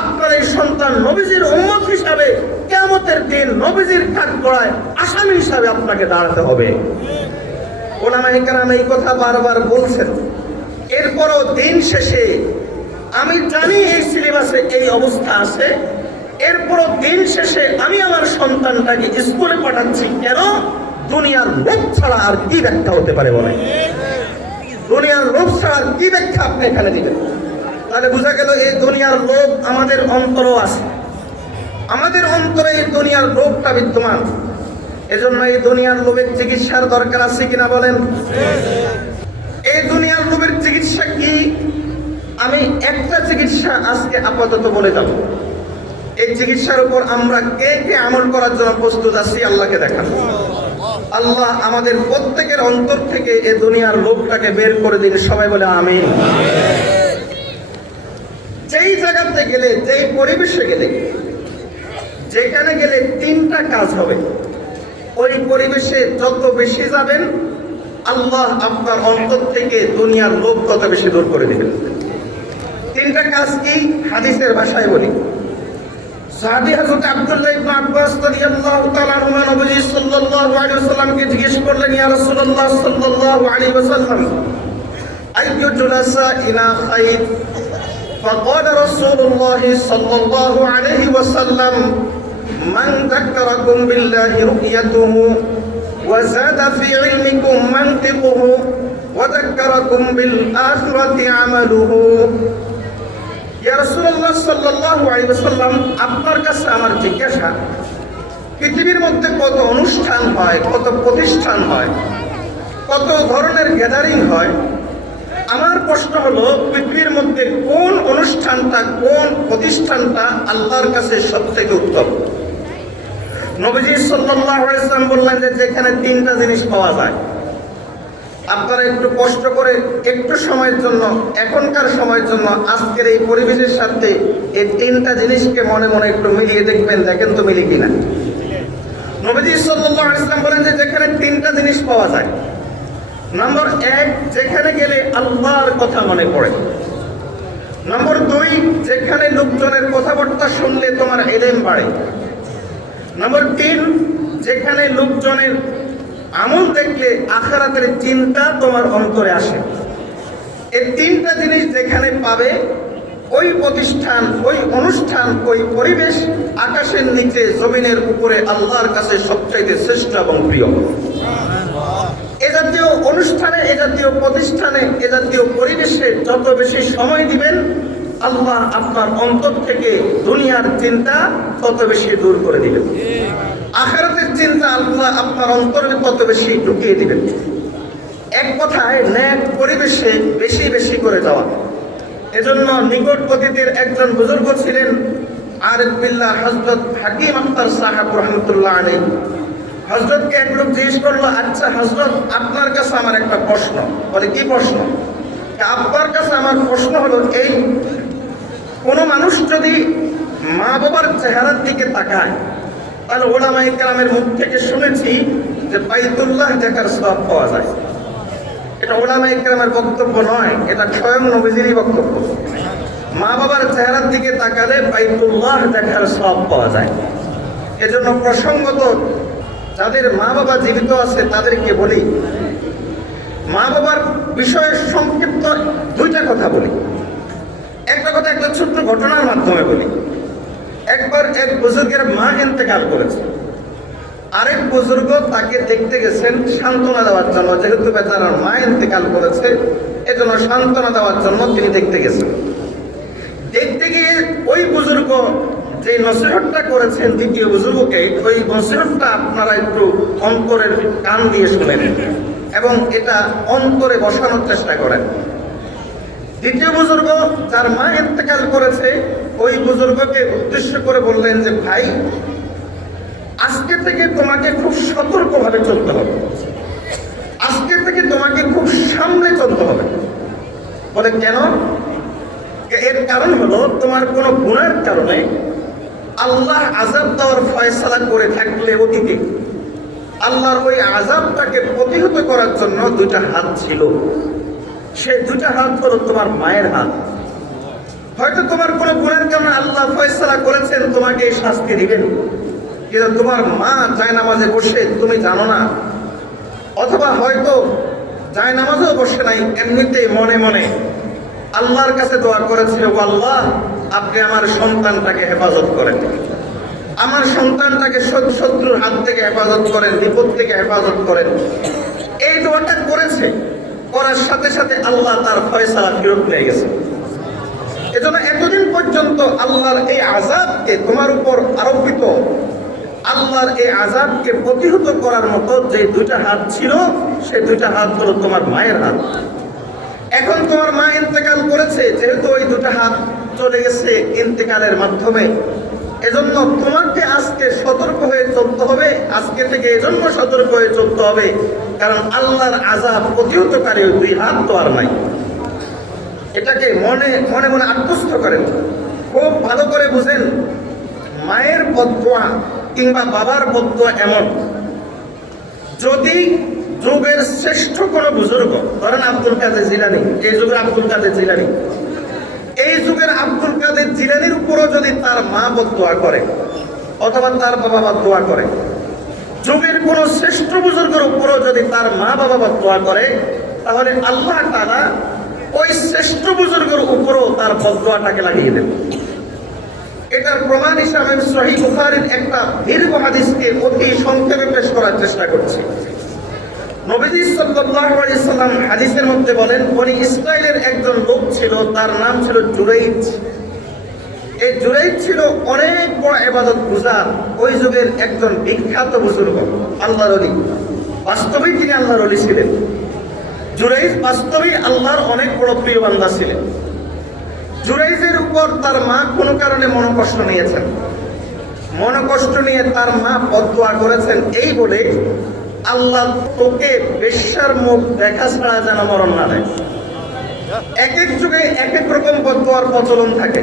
আপনার এই সন্তান নবীজির উম্মত হিসাবে কিয়ামতের দিন নবীজির কাঠগড়ায় আসামি হিসাবে আপনাকে দাঁড়াতে হবে। ওলামায়ে কেরাম এই কথা বারবার বলছেন। এরপরও দিন শেষে আমি জানি এই সিলেবাসে এই অবস্থা আছে, এরপরও দিন শেষে আমি আমার সন্তানটাকে স্কুলে পাঠাচ্ছি কেন? দুনিয়ার লোভ ছাড়া আর কি ব্যাখ্যা হতে পারে বলে? দুনিয়ার লোভ ছাড়া আর কি ব্যাখ্যা আপনি এখানে দিবেন? তাহলে বোঝা গেল এই দুনিয়ার লোভ আমাদের অন্তরও আছে, আমাদের অন্তরে এই দুনিয়ার লোভটা বিদ্যমান। এজন্য এই দুনিয়ার লোভের চিকিৎসার দরকার আছে কিনা বলেন? এই দুনিয়ার লোভের চিকিৎসা কি? আমি একটা চিকিৎসা আজকে আপাতত বলে যাব। এই চিকিৎসার উপর আমরা কে কে আমল করার জন্য প্রস্তুত আছি আল্লাহকে দেখান। আল্লাহ আমাদের প্রত্যেকের অন্তর থেকে এই দুনিয়ার লোভটাকে বের করে দিন। সবাই বলে আমিন। যেই জায়গাতে গেলে, যেই পরিবেশে গেলে, যেখানে গেলে তিনটা কাজ হবে, ওই পরিবেশে যত বেশি যাবেন আল্লাহ আপনার অন্তর থেকে দুনিয়ার লোভ তত বেশি দূর করে দিবেন। তিনটা কাজ কি? হাদিসের ভাষায় বলি। সাহাবী হযরত আব্দুল্লাহ ইবনে আব্বাস রাদিয়াল্লাহু তাআলা আনহু নবী সাল্লাল্লাহু আলাইহি ওয়াসাল্লামকে জিজ্ঞেস করলেন, ইয়া রাসূলুল্লাহ সাল্লাল্লাহু আলাইহি ওয়াসাল্লাম, আইয়ু জুলাসাইনা খায়র? فقال رسول الله صلى الله عليه وسلم من ذكركم بالله رؤيته وزاد في علمكم منطقه وذكركم بالآخرة عمله। ইয়া রাসূলুল্লাহ সাল্লাল্লাহু আলাইহি ওয়াসাল্লাম, আপনার কাছে আমার জিজ্ঞাসা, পৃথিবীর মধ্যে কত অনুষ্ঠান হয়, কত প্রতিষ্ঠান হয়, কত ধরনের গ্যাদারিং হয়। আমার প্রশ্ন হলো, পৃথিবীর মধ্যে কোন অনুষ্ঠানটা, কোন প্রতিষ্ঠানটা আল্লাহর কাছে সবথেকে উত্তম? নবীজি সাল্লাল্লাহু আলাইহি ওয়াসাল্লাম বললেন যে যেখানে তিনটা জিনিস পাওয়া যায়। আপনারা একটু কষ্ট করে একটু সময়ের জন্য, এখনকার সময়ের জন্য আজকের এই পরিবেশের সাথে এই তিনটা জিনিসকে মনে মনে একটু মিলিয়ে দেখবেন, দেখেন তো মিলি কিনা। নবীজি সাল্লাল্লাহু আলাইহি ওয়াসাল্লাম বলেন যে যেখানে তিনটা জিনিস পাওয়া যায়। নম্বর 1, যেখানে গেলে আল্লাহর কথা মনে পড়ে। নম্বর 2, যেখানে লোকজনের কথাবার্তা শুনলে তোমার ইলম বাড়ে। নম্বর 3, যেখানে লোকজনের আমল দেখলে আখিরাতের চিন্তা তোমার অন্তরে আসে। এই তিনটা জিনিস যেখানে পাবে, ওই প্রতিষ্ঠান, ওই অনুষ্ঠান, ওই পরিবেশ আকাশের নিচে, জমিনের উপরে আল্লাহর কাছে সবচাইতে শ্রেষ্ঠ এবং প্রিয়। এ জাতীয় অনুষ্ঠানে, এ জাতীয় প্রতিষ্ঠানে, এ জাতীয় পরিবেশে যত বেশি সময় দিবেন, আল্লাহ আপনার অন্তর থেকে দুনিয়ার চিন্তা তত বেশি দূর করে দিবেন। আখিরাতের চিন্তা আল্লাহ আপনার অন্তরে তত বেশি ঢুকিয়ে দিবেন। এক কথায় নেক পরিবেশে বেশি বেশি করে যাওয়া। এজন্য নিকট অতীতের একজন বুজুর্গ ছিলেন আরিফ বিল্লাহ হযরত হাকিম আখতার সাহেব রহমতুল্লাহ আলাইহি। হযরতকে এক লোক জিজ্ঞেস করলো, আচ্ছা হযরত, আপনার কাছে আমার একটা প্রশ্ন। বলে, কি প্রশ্ন? আপনার কাছে আমার প্রশ্ন হলো এই, কোন মানুষ যদি মা বাবার চেহারার দিকে তাকায়, তাহলে উলামায়ে কেরামের মুখ থেকে শুনেছি যে বাইতুল্লাহ দেখার সওয়াব পাওয়া যায়। এটা উলামায়ে কেরামের বক্তব্য নয়, এটা স্বয়ং নবীজিরই বক্তব্য। মা বাবার চেহারার দিকে তাকালে বাইতুল্লাহ দেখার সওয়াব পাওয়া যায়। এজন্য প্রসঙ্গত যাদের মা বাবা জীবিত আছে তাদেরকে বলি, মা বাবার বিষয়ে সংক্ষিপ্ত দুইটা কথা বলি। একটা কথা একদম ছোট্ট ঘটনার মাধ্যমে বলি। একবার এক বুজুর্গের মা ইন্তেকাল করেছে। আরেক বুজুর্গ তাকে দেখতে গেছেন সান্ত্বনা দেওয়ার জন্য, যেহেতু বেচারার মা ইন্তেকাল করেছে এজন্য সান্ত্বনা দেওয়ার জন্য তিনি দেখতে গেছেন। দেখতে গিয়ে ওই বুজুর্গ যে নসিহতটা করেছেন দ্বিতীয় বুজুর্গকে, ওই নসিহতটা আপনারা একটু অন্তরের কান দিয়ে শুনেন এবং এটা অন্তরে বসানোর চেষ্টা করেন। দ্বিতীয় বুজুর্গ যার মা ইন্তেকাল করেছে ওই বুজুর্গকে উদ্দেশ্য করে বললেন যে ভাই, আজকে থেকে তোমাকে খুব সতর্কভাবে চলতে হবে, আজকে থেকে তোমাকে খুব সামনে চলতে হবে। বলে কেন? এর কারণ হলো তোমার কোনো গুনার কারণে আল্লাহ আযাব দেওয়ার ফয়সালা করে থাকলে অতীতে আল্লাহর ওই আযাবটাকে প্রতিহত করার জন্য দুইটা হাত ছিল। সেই দুইটা হাত হলো তোমার মায়ের হাত। হয়তো তোমার কোনো গুনার কারণে আল্লাহ ফয়সালা করেছেন তোমাকে এই শাস্তি দিবেন, কিন্তু তোমার মা জায়নামাজে বসে তুমি জানো না, অথবা হয়তো জায়নামাজেও বসে নাই, এমনিতেই মনে মনে আল্লাহর কাছে দোয়া করেছে, ও আল্লাহ আপনি আমার সন্তানটাকে হেফাজত করেন, আমার সন্তানটাকে শত্রুর হাত থেকে হেফাজত করেন, বিপদ থেকে হেফাজত করেন। এই দোয়াটা করেছে, করার সাথে সাথে আল্লাহ তার ফয়সালা ফেরত নিয়ে গেছে। এজন্য এতদিন পর্যন্ত আল্লাহর এই আযাবকে তোমার উপর আরোপিত, আল্লাহর এই আযাবকে প্রতিহত করার মতো যে দুইটা হাত ছিল, সেই দুইটা হাত হলো তোমার মায়ের হাত। এখন তোমার মা ইন্তেকাল করেছে, যেহেতু ওই দুটো হাত চলে গেছে ইন্তেকালের মাধ্যমে, এজন্য তোমাকে আজকে সতর্ক হয়ে চলতে হবে। আজকে থেকে এজন্য সতর্ক হয়ে চলতে হবে কারণ আল্লাহর আযাব প্রতিহতকারী ওই দুই হাত তো আর নাই। এটাকে মনে মনে মনে আত্মস্থ করেন, খুব ভালো করে বুঝেন। মায়ের বদদোয়া কিংবা বাবার বদদোয়া এমন, যদি যুগের শ্রেষ্ঠ কোনো বুজুর্গ, ধরেন আব্দুল কাদের জিলানী, এই যুগের আব্দুল কাদের জিলানী, এই যুগের আব্দুল কাদের জিলানীর উপরও যদি তার মা বদদোয়া করে অথবা তার বাবা বদদোয়া করে, যুগের কোন শ্রেষ্ঠ বুজুর্গের উপরও যদি তার মা বাবা বদদোয়া করে, তাহলে আল্লাহ তাআলা ওই শ্রেষ্ঠ বুজুর্গের উপরও তার বদদোয়াটাকে লাগিয়ে দেন। এটার প্রমাণ হিসাবে আমি সহিহ বুখারীর একটা দীর্ঘ হাদিসকে অতি সংক্ষেপে পেশ করার চেষ্টা করছি। নবীজি সাল্লাল্লাহু আলাইহি সাল্লাম হাদিসের মধ্যে বলেন, বনি ইসরাইলের একজন লোক ছিল, তার নাম ছিল জুরাইজ। এই জুরাইজ ছিল অনেক বড় ইবাদত গুজার, ওই যুগের একজন বিখ্যাত বুজুর্গ, আল্লাহর ওলি। বাস্তবেই তিনি আল্লাহর ওলি ছিলেন। জুরাইজ বাস্তবেই আল্লাহর অনেক বড় প্রিয় বান্দা ছিলেন। জুরাইজের উপর তার মা কোনো কারণে মনোকষ্ট নিয়েছেন। মনোকষ্ট নিয়ে তার মা বদদোয়া করেছেন এই বলে, আল্লাহ তোকে বেশ্যার মুখ দেখা ছাড়া যেন মরণ না দেয়। এক এক যুগে এক এক রকম বদদোয়ার প্রচলন থাকে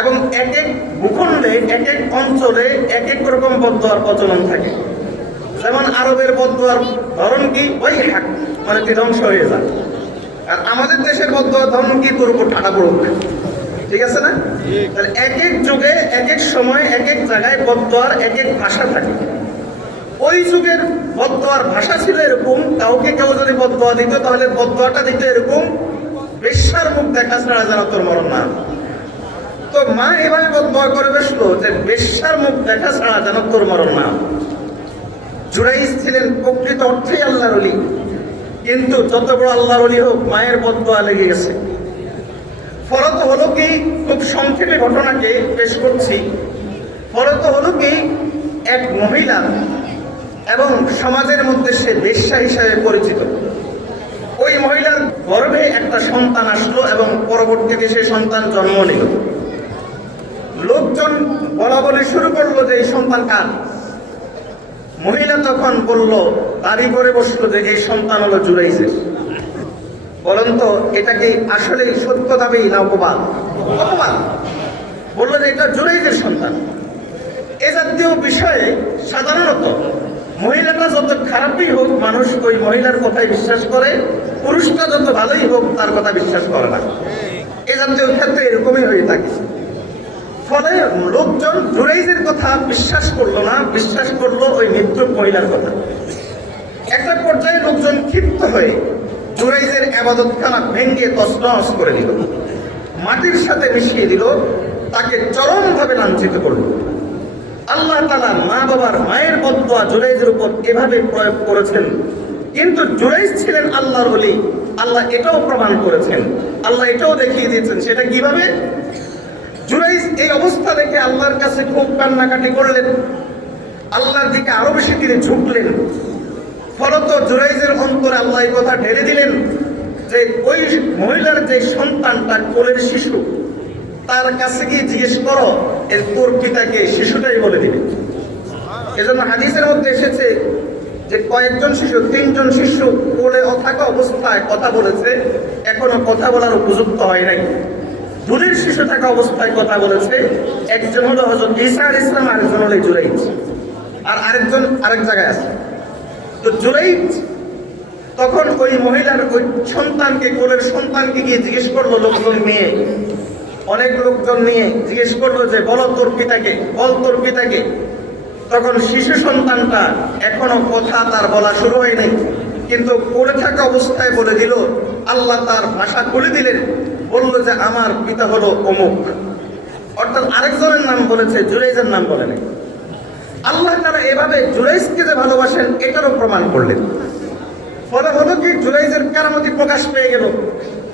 এবং এক এক ভূখণ্ডে এক এক অঞ্চলে এক এক রকম বদদোয়ার প্রচলন থাকে। যেমন আরবের বদদোয়ার ধরন কি, ওই হাক মানে তুই ধ্বংস হয়ে যা। আর আমাদের দেশের বদদোয়ার ধরন কি, তোর উপর ঠাডা পড়ুক। ঠিক আছে না? তাহলে এক এক যুগে এক এক সময় এক এক জায়গায় বদদোয়ার এক এক ভাষা থাকে। ওই যুগের বদদোয়ার ভাষা ছিল এরকম, কাউকে কেউ যদি বদদোয়া দিত তাহলে বদদোয়াটা দিত এরকম, বেশ্যার মুখ দেখা ছাড়া যেন তোর মরণ না। তো মা এভাবে বদদোয়া করে বসলো যে বেশ্যার মুখ দেখা ছাড়া যেন তোর মরণ না। জুরাইজ ছিলেন প্রকৃত অর্থেই আল্লাহর ওলি, কিন্তু যত বড় আল্লাহর ওলি হোক, মায়ের বদদোয়া লেগে গেছে। ফলত হলো কি, খুব সংক্ষেপে ঘটনাকে পেশ করছি। ফলত হলো কি, এক মহিলা এবং সমাজের মধ্যে সে বেশ্যা হিসাবে পরিচিত। ওই মহিলার গর্ভে একটা সন্তান আসলো এবং পরবর্তীতে সে সন্তান জন্ম নিল। লোকজন বলা বলি শুরু করলো যে এই সন্তান কার। মহিলা তখন বলল, দাবি করে বসলো যে এই সন্তান হলো জুরাইজের। বলেন তো এটা কি আসলে সত্য দাবি না অপবাদ? অপবাদ। বললো যে এটা জুরাইজের সন্তান। এ জাতীয় বিষয়ে সাধারণত মহিলাটা যত খারাপই হোক, মানুষ ওই মহিলার কথাই বিশ্বাস করে, পুরুষটা যত ভালোই হোক তার কথা বিশ্বাস করে না। এ জাতীয় ক্ষেত্রে এরকমই হয়ে থাকে। ফলে লোকজন জুরাইজের কথা বিশ্বাস করলো না, বিশ্বাস করলো ওই মৃত্যুক মহিলার কথা। একটা পর্যায়ে লোকজন ক্ষিপ্ত হয়ে জুরাইজের ইবাদতখানা ভেঙে তছনছ করে দিল। মাটির সাথে মিশিয়ে দিল, তাকে চরমভাবে লাঞ্ছিত করল। আল্লাহ তাআলা মা বাবার মায়ের বদদুয়া জুরাইজের উপর এভাবে প্রয়োগ করেছেন। কিন্তু জুরাইজ ছিলেন আল্লাহর ওলি, আল্লাহ এটাও প্রমাণ করেছেন, আল্লাহ এটাও দেখিয়ে দিয়েছেন। সেটা কিভাবে? জুরাইজ এই অবস্থা দেখে আল্লাহর কাছে খুব কান্নাকাটি করলেন, আল্লাহর দিকে আরো বেশি তিনি ঝুঁকলেন। ফলত জুরাইজের অন্তরে আল্লাহ এই কথা ঢেলে দিলেন যে ওই মহিলার যে সন্তানটা কোলের শিশু, তার কাছে গিয়ে জিজ্ঞেস করো এর তোর পিতাকে, শিশুটাই বলে দিবে। এজন্য হাদিসের মধ্যে এসেছে যে কয়েকজন শিশু, 3 জন শিশু কোলে থাকা অবস্থায় কথা বলেছে, এখনো কথা বলার উপযুক্ত হয় নাই। দুধের শিশু থাকা অবস্থায় কথা বলেছে, একজন হলো হযরত ঈসা আলাইহিস সালাম, আরেকজন হলো জুরাইজ, আর আরেকজন আরেক জায়গায় আছে। তো জুরাইজ তখন ওই মহিলার ওই সন্তানকে, কোলের সন্তানকে গিয়ে জিজ্ঞেস করলো, লোকজন নিয়ে, অনেক লোকজন নিয়ে জিজ্ঞেস করলো যে বলো তোর পিতাকে, বল তোর পিতাকে। তখন শিশু সন্তানটা এখনো কথা তার বলা শুরু হয়নি, কিন্তু কোলে থাকা অবস্থায় বলে দিল, আল্লাহ তার ভাষা খুলে দিলেন, বলল যে আমার পিতা হলো অমুক। অর্থাৎ আরেকজনের নাম বলেছে, জুরাইজের নাম বলে নাই। আল্লাহ তাআলা এভাবে জুরাইজকে যে ভালোবাসেন এটারও প্রমাণ করলেন। ফলে হলো কি, জুরাইজের কারামতি প্রকাশ পেয়ে গেল।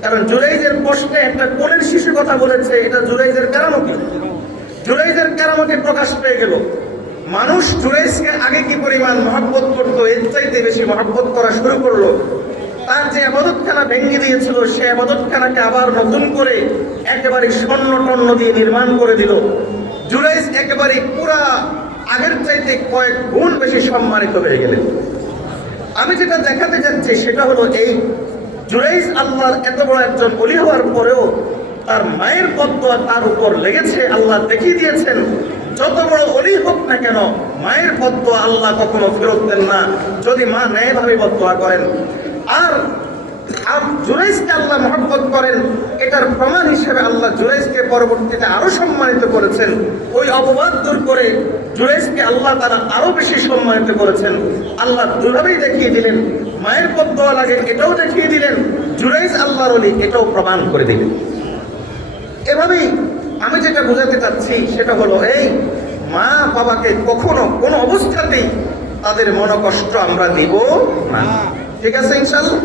কারণ জুরাইজের প্রশ্নে একটা কোলের শিশু কথা বলেছে, এটা জুরাইজের কারামতি। জুরাইজের কারামতি প্রকাশ পেয়ে গেল। মানুষ জুরাইজকে আগে কি পরিমাণ মহব্বত করতো, এর চাইতে বেশি মহব্বত করা শুরু করলো। তার যে আবাদতখানা ভেঙে দিয়েছিল, সে আবাদতখানাকে আবার নতুন করে একেবারে স্বর্ণ টন্ন দিয়ে নির্মাণ করে দিল। জুরাইজ একেবারে পুরা আগের চাইতে কয়েক গুণ বেশি সম্মানিত হয়ে গেলেন। আমি যেটা দেখাতে যাচ্ছি সেটা হলো এই জুরাইজ আল্লাহর এত বড় একজন ওলি হওয়ার পরেও তার মায়ের বদদুয়া তার উপর লেগেছে। আল্লাহ দেখিয়ে দিয়েছেন যত বড় ওলি হোক না কেন, মায়ের বদদুয়া আল্লাহ কখনো ফেরত দেন না যদি মা ন্যায়ভাবে বদদুয়া করেন। আর জুরাইজকে আল্লাহ মহব্বত করেন, এটার প্রমাণ হিসেবে আল্লাহ জুরাইজকে পরবর্তীতে আরো সম্মানিত করেছেন। ওই অপবাদ দূর করে জুরাইজকে আল্লাহ তারা আরো বেশি সম্মানিত করেছেন। আল্লাহ দুইভাবেই দেখিয়ে দিলেন, মায়ের বদদুয়া লাগে এটাও দেখিয়ে দিলেন, জুরাইজ আল্লাহর ওলি এটাও প্রমাণ করে দিলেন। এভাবেই আমি যেটা বোঝাতে চাচ্ছি সেটা হলো এই মা বাবাকে কখনো কোনো অবস্থাতেই তাদের মনোকষ্ট আমরা দিব না। ঠিক আছে ইনশাআল্লাহ।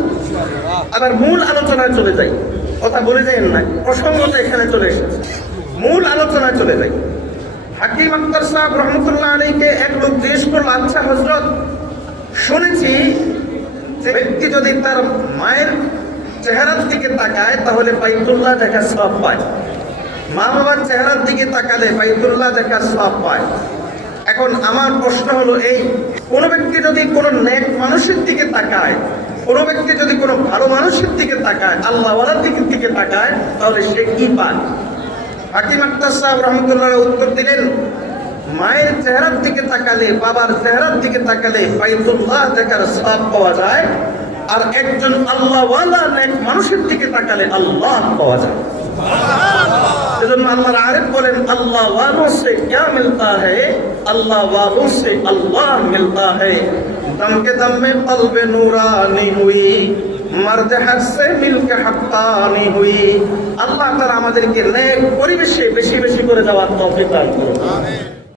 আবার মূল আলোচনায় চলে যাই, কথা বলে যাই না, প্রসঙ্গটা এখানে চলে এসেছে, মূল আলোচনায় চলে যাই। হাকিম আখতার সাহেব রহমতুল্লাহ আলাইহিকে এক লোক জিজ্ঞেস করলো, আচ্ছা হযরত, শুনেছি যে ব্যক্তি যদি তার মায়ের চেহারার দিকে তাকায় তাহলে বাইতুল্লাহ দেখার সওয়াব পায়, মা বাবার চেহারার দিকে তাকালে বাইতুল্লাহ দেখার সওয়াব পায়। এখন আমার প্রশ্ন হলো এই, কোন ব্যক্তি যদি কোনো নেক মানুষের দিকে তাকায়, কোনো ব্যক্তি যদি কোনো ভালো মানুষের দিকে তাকায়, আল্লাহওয়ালার দিকে তাকায়, তাহলে সে কি পায়? হাকিম আখতার সাহেব রহমতুল্লাহ উত্তর দিলেন, মায়ের চেহারার দিকে তাকালে, বাবার চেহারার দিকে তাকালে বাইতুল্লাহ দেখার সওয়াব পাওয়া যায়, আর একজন আল্লাহওয়ালা নেক মানুষের দিকে তাকালে আল্লাহ পাওয়া যায়। এজন্য আল্লাহর আরেফ বলেন, আল্লাহ ওয়ালো সে ক্যা মিলতা হ্যায়, আল্লাহ ওয়ালো সে আল্লাহ মিলতা হ্যায়, দম কে দম মে কলবে নূরানি হুই, মর্দ হক সে মিলকে হক্কানি হুই। আল্লাহ তাআলা আমাদেরকে নেক পরিবেশে বেশি বেশি করে যাওয়ার তৌফিক দান করুন।